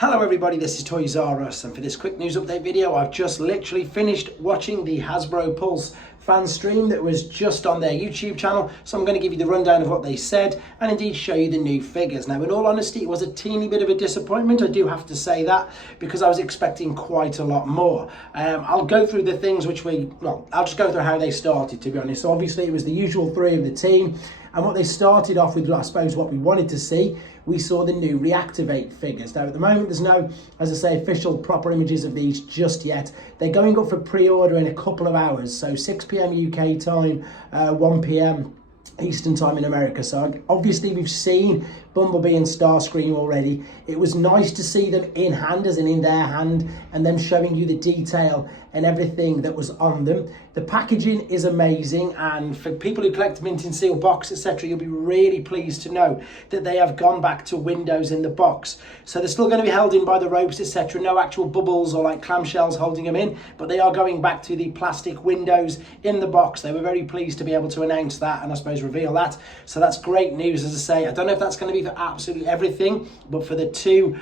Hello everybody, this is Toys R Us, and for this quick news update video I've just literally finished watching the Hasbro Pulse fan stream that was just on their YouTube channel, so I'm going to give you the rundown of what they said and indeed show you the new figures. Now in all honesty it was a teeny bit of a disappointment, I do have to say that, because I was expecting quite a lot more. I'll go through the things which I'll just go through how they started, to be honest. So obviously it was the usual three of the team, and what they started off with, I suppose, what we wanted to see. We saw the new Reactivate figures. Now at the moment there's no, as I say, official proper images of these just yet. They're going up for pre-order in a couple of hours, so 6 PM UK time, 1 PM Eastern time in America. So obviously we've seen Bumblebee and Starscream already. It was nice to see them in hand, as in their hand, and them showing you the detail and everything that was on them. The packaging is amazing, and for people who collect mint and seal box, etc., you'll be really pleased to know that they have gone back to windows in the box. So they're still going to be held in by the ropes, etc. No actual bubbles or like clamshells holding them in, but they are going back to the plastic windows in the box. They were very pleased to be able to announce that, and I suppose reveal that. So that's great news, as I say. I don't know if that's going to be for absolutely everything, but for the two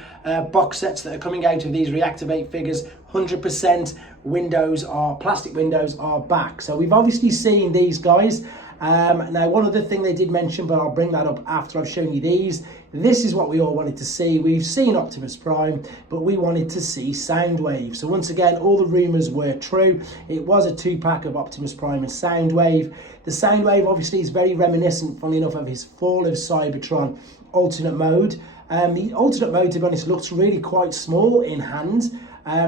box sets that are coming out of these Reactivate figures, 100% plastic windows are back. So we've obviously seen these guys. Now one other thing they did mention, but I'll bring that up after I've shown you these. This is what we all wanted to see. We've seen Optimus Prime, but we wanted to see Soundwave. So once again, all the rumours were true. It was a 2-pack of Optimus Prime and Soundwave. The Soundwave obviously is very reminiscent, funnily enough, of his Fall of Cybertron alternate mode. The alternate mode, to be honest, looks really quite small in hand.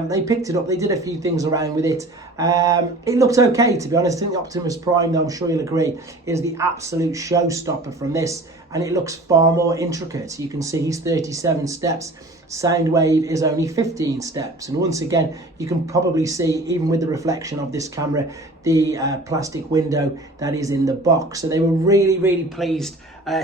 They picked it up, they did a few things around with it. It looked okay, to be honest. I think the Optimus Prime, though, I'm sure you'll agree, is the absolute showstopper from this, and it looks far more intricate. You can see he's 37 steps. Soundwave is only 15 steps, and once again you can probably see, even with the reflection of this camera, the plastic window that is in the box. So they were really pleased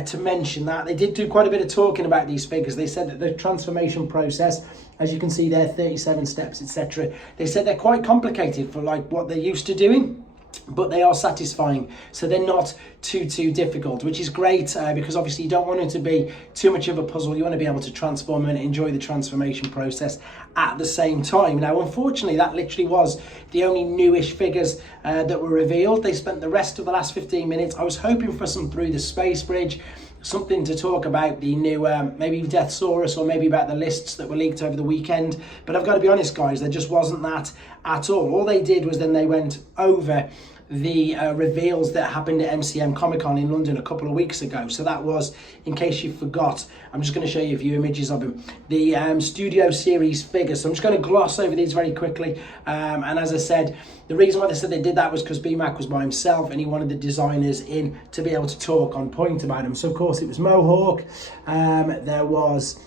to mention that. They did do quite a bit of talking about these figures. They said that the transformation process, as you can see there, 37 steps, etc., they said they're quite complicated for like what they're used to doing, but they are satisfying, so they're not too difficult, which is great, because obviously you don't want it to be too much of a puzzle. You want to be able to transform and enjoy the transformation process at the same time. Now unfortunately that literally was the only newish figures that were revealed. They spent the rest of the last 15 minutes, I was hoping for some Through the Space Bridge, something to talk about the new maybe Deathsaurus, or maybe about the lists that were leaked over the weekend. But I've got to be honest, guys, there just wasn't that at all they did was then they went over the reveals that happened at MCM Comic-Con in London a couple of weeks ago. So that was, in case you forgot, I'm just going to show you a few images of them, the Studio Series figures. So I'm just going to gloss over these very quickly, and as I said, the reason why they said they did that was because BMAC was by himself and he wanted the designers in to be able to talk on point about them. So of course it was Mohawk, there was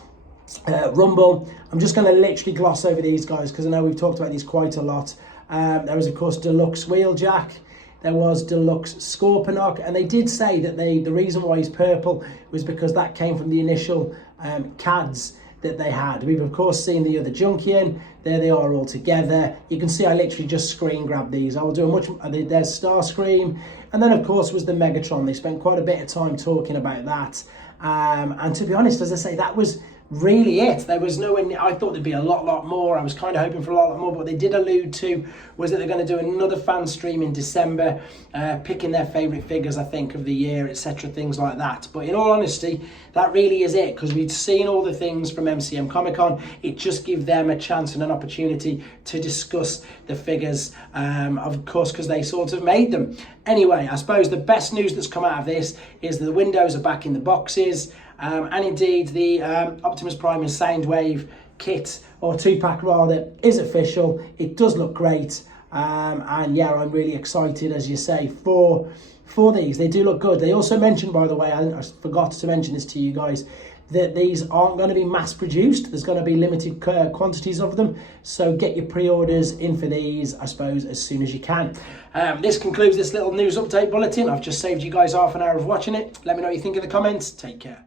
Rumble. I'm just going to literally gloss over these guys because I know we've talked about these quite a lot. There was of course Deluxe Wheeljack, there was Deluxe Scorponok, and they did say that the reason why he's purple was because that came from the initial CADs that they had. We've of course seen the other Junkion. There they are all together. You can see I literally just screen grabbed these. I will do a much, there's Starscream, and then of course was the Megatron. They spent quite a bit of time talking about that, and to be honest, as I say, that was really it. There was I thought there'd be a lot more. I was kind of hoping for a lot more, but what they did allude to was that they're going to do another fan stream in December, picking their favourite figures, I think, of the year, etc., things like that. But in all honesty, that really is it, because we'd seen all the things from MCM Comic-Con. It just gives them a chance and an opportunity to discuss the figures, of course, because they sort of made them. Anyway, I suppose the best news that's come out of this is that the windows are back in the boxes. And indeed the Optimus Prime and Soundwave kit, or 2-pack rather, is official. It does look great, and yeah, I'm really excited, as you say, for these. They do look good. They also mentioned, by the way, I forgot to mention this to you guys, that these aren't going to be mass produced. There's going to be limited quantities of them, so get your pre-orders in for these, I suppose, as soon as you can. This concludes this little news update bulletin. I've just saved you guys half an hour of watching it. Let me know what you think in the comments. Take care.